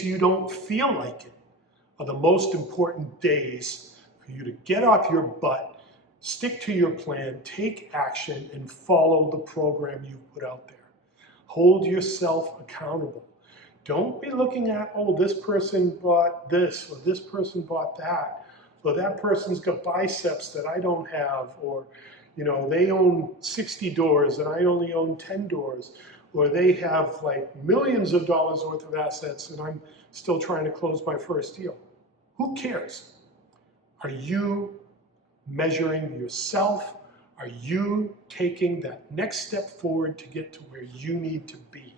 days you don't feel like it are the most important days for you to get off your butt, stick to your plan, take action, and follow the program you put out there. Hold yourself accountable. Don't be looking at, oh, this person bought this, or this person bought that, or that person's got biceps that I don't have, or they own 60 doors and I only own 10 doors, or they have like millions of dollars worth of assets and I'm still trying to close my first deal. Who cares? Are you measuring yourself? Are you taking that next step forward to get to where you need to be?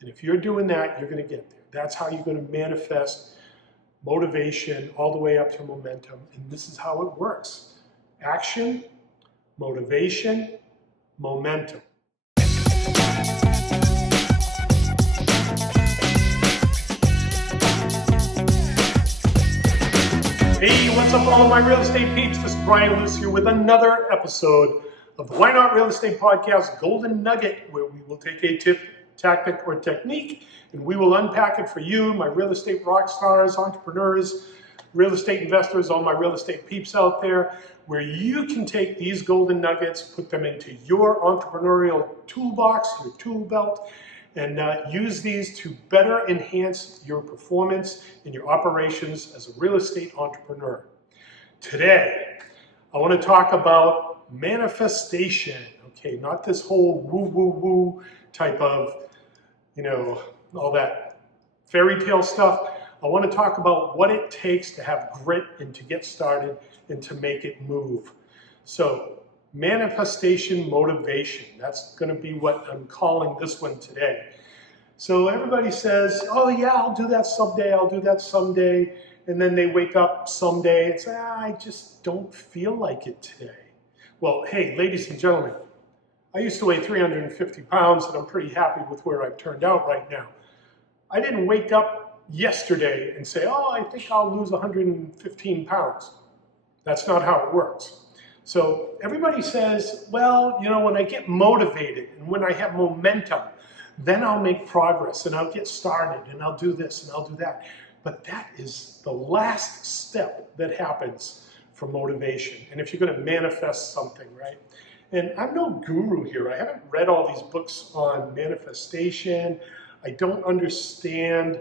And if you're doing that, you're going to get there. That's how you're going to manifest motivation all the way up to momentum. And this is how it works. Action, motivation, momentum. Hey, what's up all of my real estate peeps? This is Brian Lucier with another episode of the Why Not Real Estate Podcast Golden Nugget, where we will take a tip, tactic, or technique and we will unpack it for you, my real estate rock stars, entrepreneurs, real estate investors, all my real estate peeps out there, where you can take these golden nuggets, put them into your entrepreneurial toolbox, your tool belt, and use these to better enhance your performance in your operations as a real estate entrepreneur. Today, I want to talk about manifestation. Okay, not this whole woo-woo-woo type of, all that fairy tale stuff. I want to talk about what it takes to have grit and to get started and to make it move. So, manifestation motivation, that's going to be what I'm calling this one today. So everybody says, oh yeah, I'll do that someday, I'll do that someday, and then they wake up someday and say, I just don't feel like it today. Well, hey, ladies and gentlemen, I used to weigh 350 pounds and I'm pretty happy with where I've turned out right now. I didn't wake up yesterday and say, oh, I think I'll lose 115 pounds. That's not how it works. So everybody says, well, when I get motivated and when I have momentum, then I'll make progress and I'll get started and I'll do this and I'll do that. But that is the last step that happens for motivation. And if you're going to manifest something, right? And I'm no guru here. I haven't read all these books on manifestation. I don't understand,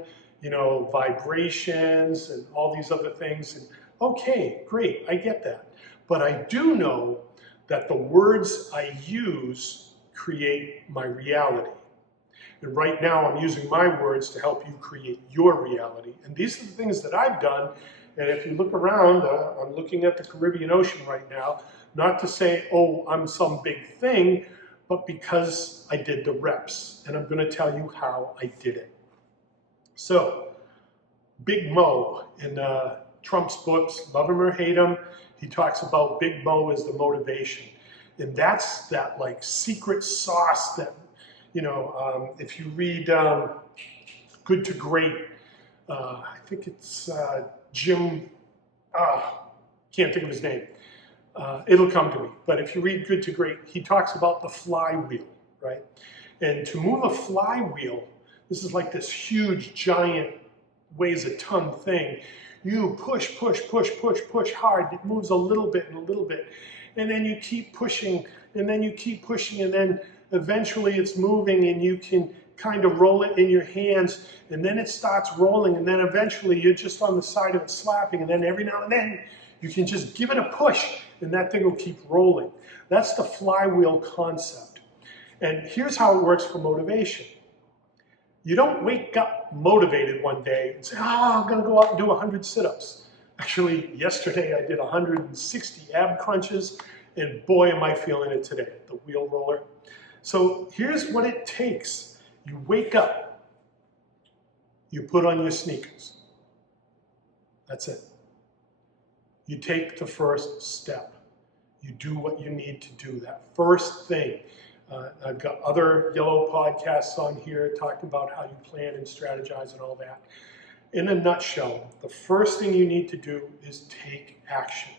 vibrations and all these other things. And okay, great, I get that. But I do know that the words I use create my reality. And right now I'm using my words to help you create your reality. And these are the things that I've done. And if you look around, I'm looking at the Caribbean Ocean right now, not to say, oh, I'm some big thing, but because I did the reps. And I'm going to tell you how I did it. So, Big Mo in Trump's books, love him or hate him, he talks about Big Mo as the motivation. And that's that like secret sauce that, if you read Good to Great, I think it's Jim, can't think of his name. It'll come to me. But if you read Good to Great, he talks about the flywheel, right? And to move a flywheel, this is like this huge, giant, weighs a ton thing. You push, push, push, push, push hard. It moves a little bit and a little bit. And then you keep pushing, and then you keep pushing, and then eventually it's moving, and you can kind of roll it in your hands, and then it starts rolling, and then eventually you're just on the side of it slapping, and then every now and then you can just give it a push, and that thing will keep rolling. That's the flywheel concept. And here's how it works for motivation. You don't wake up motivated one day and say, I'm going to go out and do 100 sit-ups. Actually, yesterday I did 160 ab crunches, and boy, am I feeling it today, the wheel roller. So here's what it takes. You wake up, you put on your sneakers. That's it. You take the first step. You do what you need to do, that first thing. I've got other yellow podcasts on here talking about how you plan and strategize and all that. In a nutshell, the first thing you need to do is take action.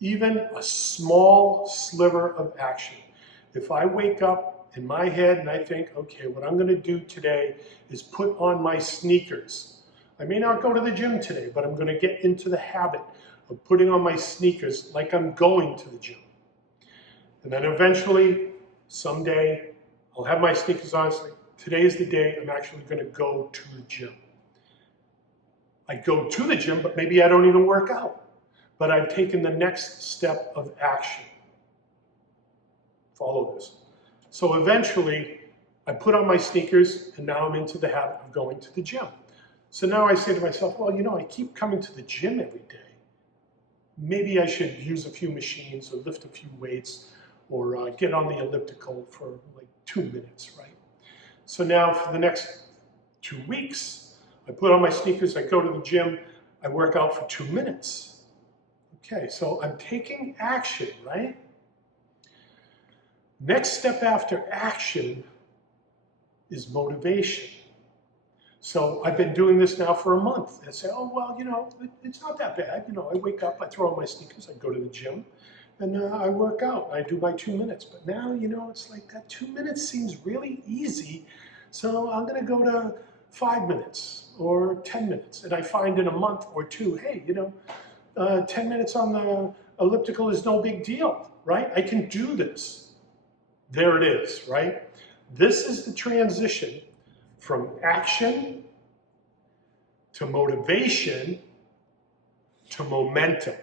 Even a small sliver of action. If I wake up in my head and I think, okay, what I'm going to do today is put on my sneakers. I may not go to the gym today, but I'm going to get into the habit of putting on my sneakers like I'm going to the gym. And then eventually, someday, I'll have my sneakers on. It's like, today is the day I'm actually going to go to the gym. I go to the gym, but maybe I don't even work out. But I've taken the next step of action. Follow this. So eventually, I put on my sneakers, and now I'm into the habit of going to the gym. So now I say to myself, well, you know, I keep coming to the gym every day. Maybe I should use a few machines or lift a few weights or get on the elliptical for like 2 minutes, right? So now for the next 2 weeks, I put on my sneakers, I go to the gym, I work out for 2 minutes. Okay, so I'm taking action, right? Next step after action is motivation. So I've been doing this now for a month. I say, oh, well, you know, it's not that bad. You know, I wake up, I throw on my sneakers, I go to the gym, and I work out. I do my 2 minutes. But now, you know, it's like that 2 minutes seems really easy. So I'm going to go to 5 minutes or 10 minutes. And I find in a month or two, hey, you know, 10 minutes on the elliptical is no big deal, right? I can do this. There it is, right? This is the transition from action to motivation to momentum.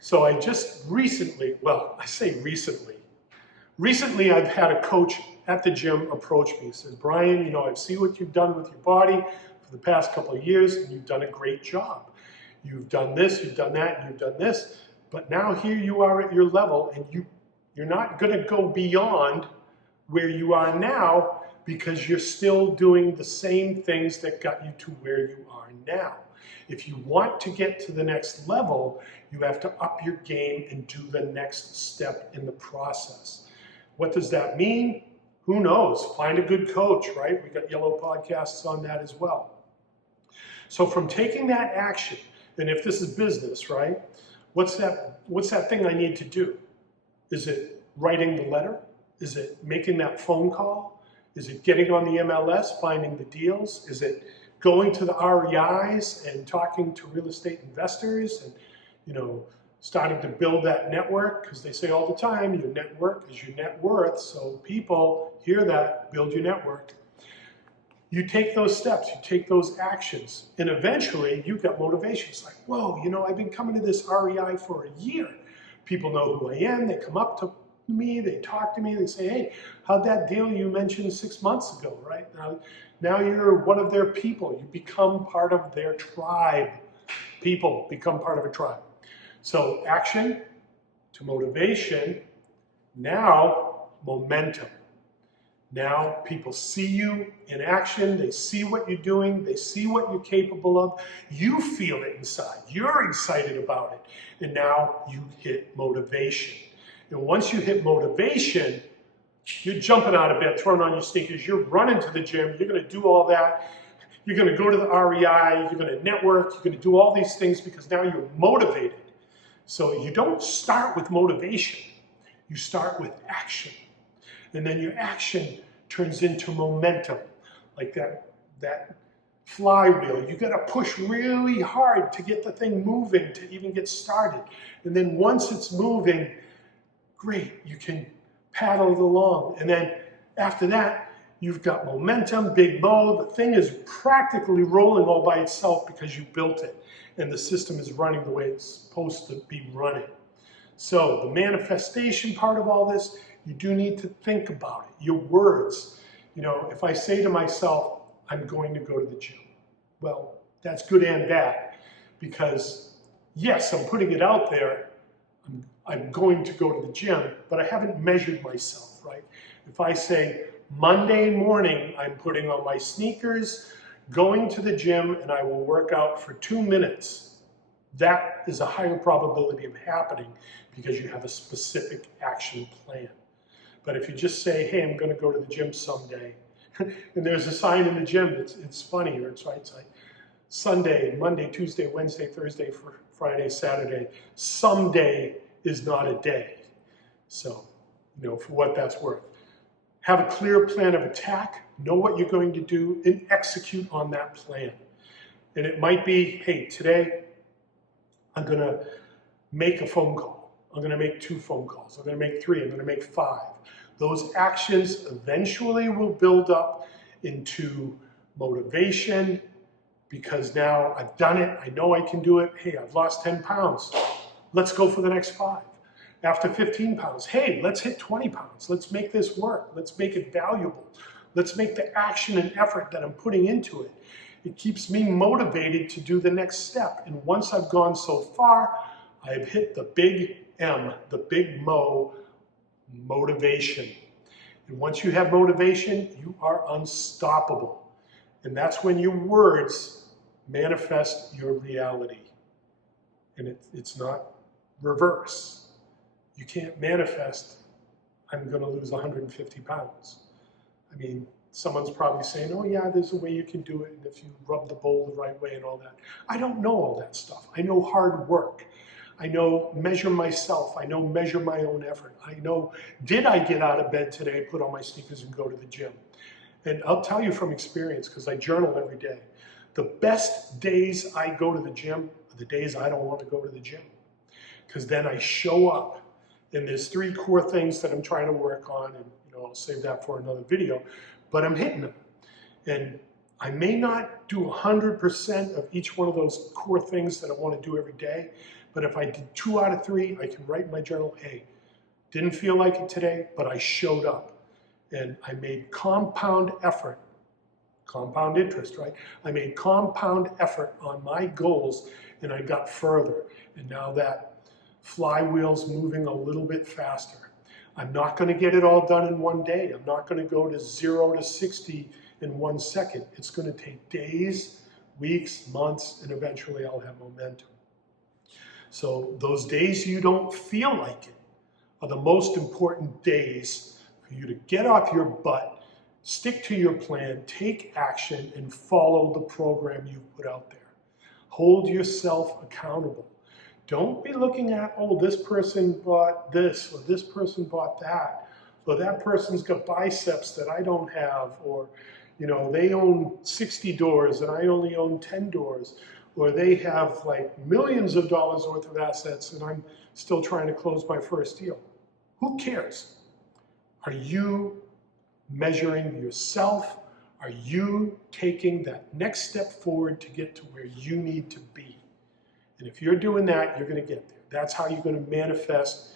So I just recently, well, I say recently I've had a coach at the gym approach me and says, Brian, you know, I see what you've done with your body for the past couple of years, and you've done a great job. You've done this, you've done that, you've done this, but now here you are at your level, and you're not going to go beyond where you are now because you're still doing the same things that got you to where you are now. If you want to get to the next level, you have to up your game and do the next step in the process. What does that mean? Who knows? Find a good coach, right? We got yellow podcasts on that as well. So from taking that action, and if this is business, right? What's that thing I need to do? Is it writing the letter? Is it making that phone call? Is it getting on the MLS, finding the deals? Is it going to the REIs and talking to real estate investors and, you know, starting to build that network? Because they say all the time, your network is your net worth. So people hear that, build your network. You take those steps, you take those actions, and eventually you've got motivation. It's like, whoa, you know, I've been coming to this REI for a year. People know who I am. They come up to me, they talk to me, they say, hey, how'd that deal you mentioned 6 months ago, right? Now you're one of their people. You become part of their tribe. People become part of a tribe. So action to motivation, now momentum. Now people see you in action, they see what you're doing, they see what you're capable of, you feel it inside, you're excited about it, and now you hit motivation. And once you hit motivation, you're jumping out of bed, throwing on your sneakers, you're running to the gym, you're going to do all that, you're going to go to the REI, you're going to network, you're going to do all these things because now you're motivated. So you don't start with motivation, you start with action. And then your action turns into momentum, like that flywheel. You got to push really hard to get the thing moving, to even get started. And then once it's moving, great, you can paddle it along. And then after that, you've got momentum, big mo. The thing is practically rolling all by itself because you built it. And the system is running the way it's supposed to be running. So the manifestation part of all this, you do need to think about it. Your words. You know, if I say to myself, I'm going to go to the gym. Well, that's good and bad because yes, I'm putting it out there. I'm going to go to the gym, but I haven't measured myself, right? If I say Monday morning, I'm putting on my sneakers, going to the gym, and I will work out for 2 minutes, that is a higher probability of happening because you have a specific action plan. But if you just say, hey, I'm going to go to the gym someday, and there's a sign in the gym, it's funny, or it's right, it's like Sunday, Monday, Tuesday, Wednesday, Thursday, Friday, Saturday, someday is not a day. So, you know, for what that's worth. Have a clear plan of attack, know what you're going to do, and execute on that plan. And it might be, hey, today I'm going to make a phone call. I'm going to make 2 phone calls. I'm going to make 3. I'm going to make 5. Those actions eventually will build up into motivation, because now I've done it. I know I can do it. Hey, I've lost 10 pounds. Let's go for the next 5. After 15 pounds, hey, let's hit 20 pounds. Let's make this work. Let's make it valuable. Let's make the action and effort that I'm putting into it. It keeps me motivated to do the next step. And once I've gone so far, I've hit the big M, the big motivation. And once you have motivation, you are unstoppable. And that's when your words manifest your reality. And it's not reverse. You can't manifest, I'm going to lose 150 pounds. I mean, someone's probably saying, oh yeah, there's a way you can do it, and if you rub the bowl the right way and all that. I don't know all that stuff. I know hard work. I know measure myself. I know measure my own effort. I know, did I get out of bed today, put on my sneakers and go to the gym? And I'll tell you from experience, because I journal every day, the best days I go to the gym are the days I don't want to go to the gym. Because then I show up, and there's 3 core things that I'm trying to work on, and I'll save that for another video, but I'm hitting them. And I may not do 100% of each one of those core things that I want to do every day, but if I did 2 out of 3, I can write in my journal, hey, didn't feel like it today, but I showed up. And I made compound effort, compound interest, right? I made compound effort on my goals, and I got further. And now that flywheel's moving a little bit faster. I'm not going to get it all done in one day. I'm not going to go to 0 to 60 in 1 second. It's going to take days, weeks, months, and eventually I'll have momentum. So those days you don't feel like it are the most important days for you to get off your butt, stick to your plan, take action, and follow the program you've put out there. Hold yourself accountable. Don't be looking at, oh, this person bought this, or this person bought that, or that person's got biceps that I don't have, or they own 60 doors and I only own 10 doors, or they have like millions of dollars worth of assets and I'm still trying to close my first deal. Who cares? Are you measuring yourself? Are you taking that next step forward to get to where you need to be? And if you're doing that, you're going to get there. That's how you're going to manifest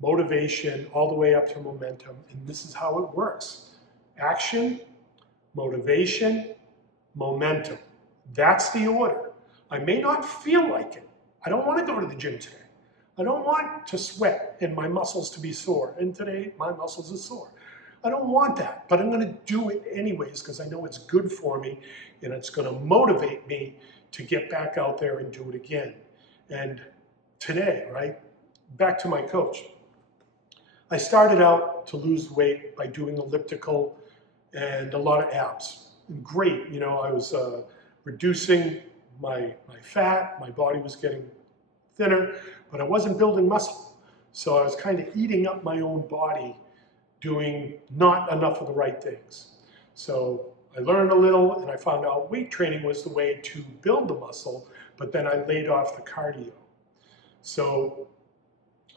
motivation all the way up to momentum. And this is how it works. Action, motivation, momentum. That's the order. I may not feel like it. I don't want to go to the gym today. I don't want to sweat and my muscles to be sore. And today, my muscles are sore. I don't want that, but I'm going to do it anyways because I know it's good for me and it's going to motivate me to get back out there and do it again. And today, right, back to my coach. I started out to lose weight by doing elliptical and a lot of abs. And great, I was reducing my fat, my body was getting thinner, but I wasn't building muscle. So I was kind of eating up my own body, doing not enough of the right things. So I learned a little and I found out weight training was the way to build the muscle, but then I laid off the cardio. So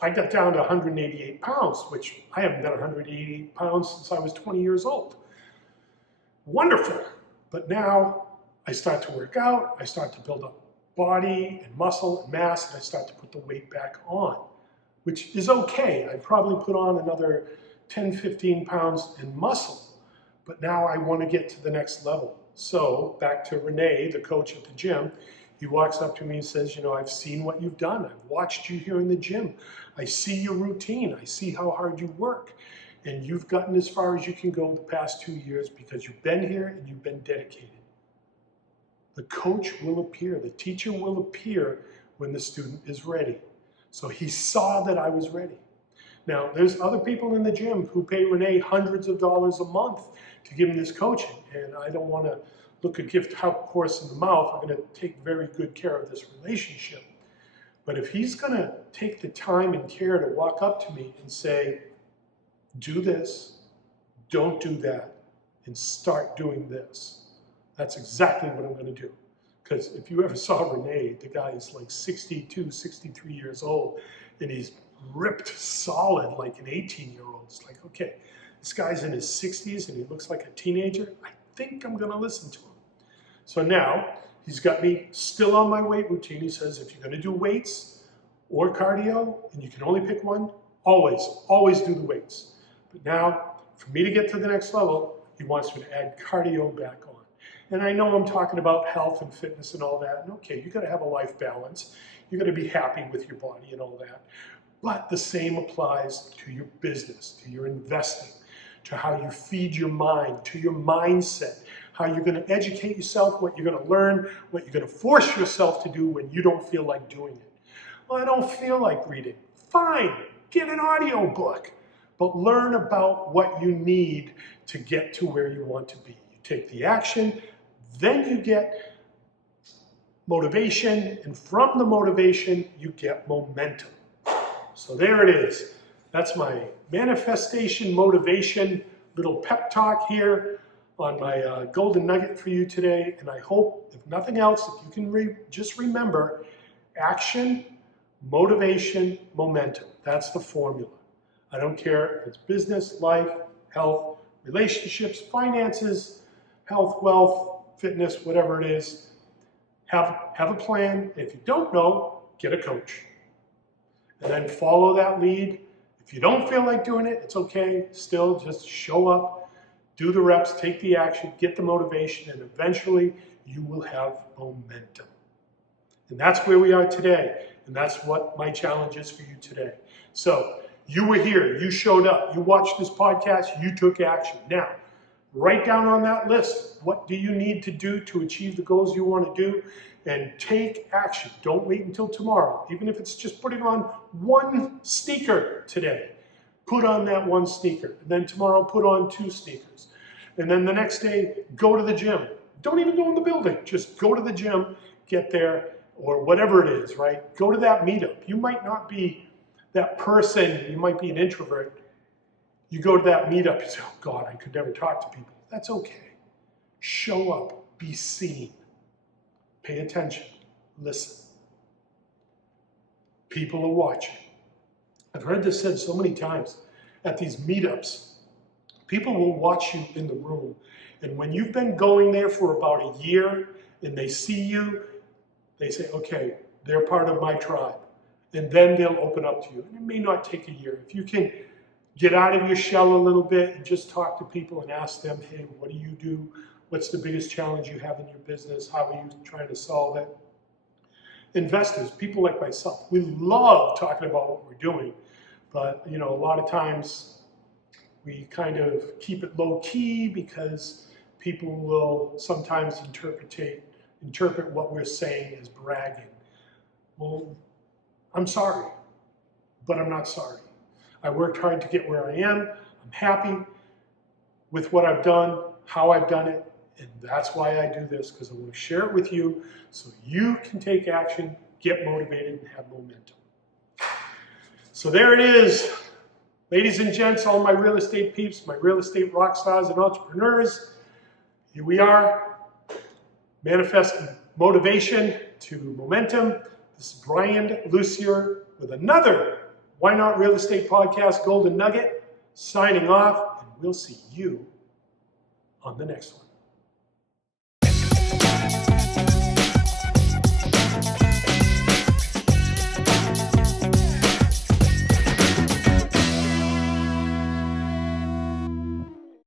I got down to 188 pounds, which I haven't done 188 pounds since I was 20 years old. Wonderful. But now I start to work out, I start to build up body and muscle and mass, and I start to put the weight back on, which is okay. I probably put on another 10, 15 pounds in muscle. But now I want to get to the next level. So back to Renee, the coach at the gym, he walks up to me and says, I've seen what you've done. I've watched you here in the gym. I see your routine. I see how hard you work. And you've gotten as far as you can go the past 2 years because you've been here and you've been dedicated. The coach will appear. The teacher will appear when the student is ready. So he saw that I was ready. Now, there's other people in the gym who pay Renee hundreds of dollars a month to give him this coaching, and I don't want to look a gift horse in the mouth. I'm going to take very good care of this relationship. But if he's going to take the time and care to walk up to me and say, do this, don't do that, and start doing this. That's exactly what I'm going to do. Because if you ever saw Renee, the guy is like 62, 63 years old, and he's ripped solid like an 18-year-old. It's like, okay, this guy's in his 60s and he looks like a teenager. I think I'm going to listen to him. So now he's got me still on my weight routine. He says, if you're going to do weights or cardio, and you can only pick one, always do the weights. But now, for me to get to the next level, he wants me to add cardio back on. And I know I'm talking about health and fitness and all that. And okay, you got to have a life balance. You got to be happy with your body and all that. But the same applies to your business, to your investing, to how you feed your mind, to your mindset, how you're going to educate yourself, what you're going to learn, what you're going to force yourself to do when you don't feel like doing it. Well, I don't feel like reading. Fine, get an audio book, but learn about what you need to get to where you want to be. You take the action, then you get motivation, and from the motivation, you get momentum. So there it is. That's my manifestation motivation little pep talk here on my golden nugget for you today. And I hope, if nothing else, if you can just remember action, motivation, momentum. That's the formula. I don't care if it's business, life, health, relationships, finances, health, wealth, fitness, whatever it is. Have a plan. If you don't know, get a coach. And then follow that lead. If you don't feel like doing it, it's okay. Still, just show up, do the reps, take the action, get the motivation, and eventually you will have momentum. And that's where we are today. And that's what my challenge is for you today. So you were here, you showed up, you watched this podcast, you took action. Now, write down on that list, what do you need to do to achieve the goals you want to do, and take action. Don't wait until tomorrow. Even if it's just putting on one sneaker today, put on that one sneaker. And then tomorrow, put on 2 sneakers. And then the next day, go to the gym. Don't even go in the building. Just go to the gym, get there, or whatever it is, right? Go to that meetup. You might not be that person. You might be an introvert. You go to that meetup, you say, oh God, I could never talk to people. That's okay. Show up, be seen. Pay attention, listen. People are watching. I've heard this said so many times at these meetups. People will watch you in the room, and when you've been going there for about a year and they see you, they say, okay, they're part of my tribe. And then they'll open up to you. And it may not take a year. If you can get out of your shell a little bit and just talk to people and ask them, hey, what do you do? What's the biggest challenge you have in your business? How are you trying to solve it? Investors, people like myself, we love talking about what we're doing, but a lot of times we kind of keep it low key because people will sometimes interpret what we're saying as bragging. Well, I'm sorry, but I'm not sorry. I worked hard to get where I am. I'm happy with what I've done, how I've done it, and that's why I do this, because I want to share it with you so you can take action, get motivated, and have momentum. So there it is. Ladies and gents, all my real estate peeps, my real estate rock stars and entrepreneurs, here we are, manifesting motivation to momentum. This is Brian Lucier with another Why Not Real Estate Podcast Golden Nugget, signing off, and we'll see you on the next one.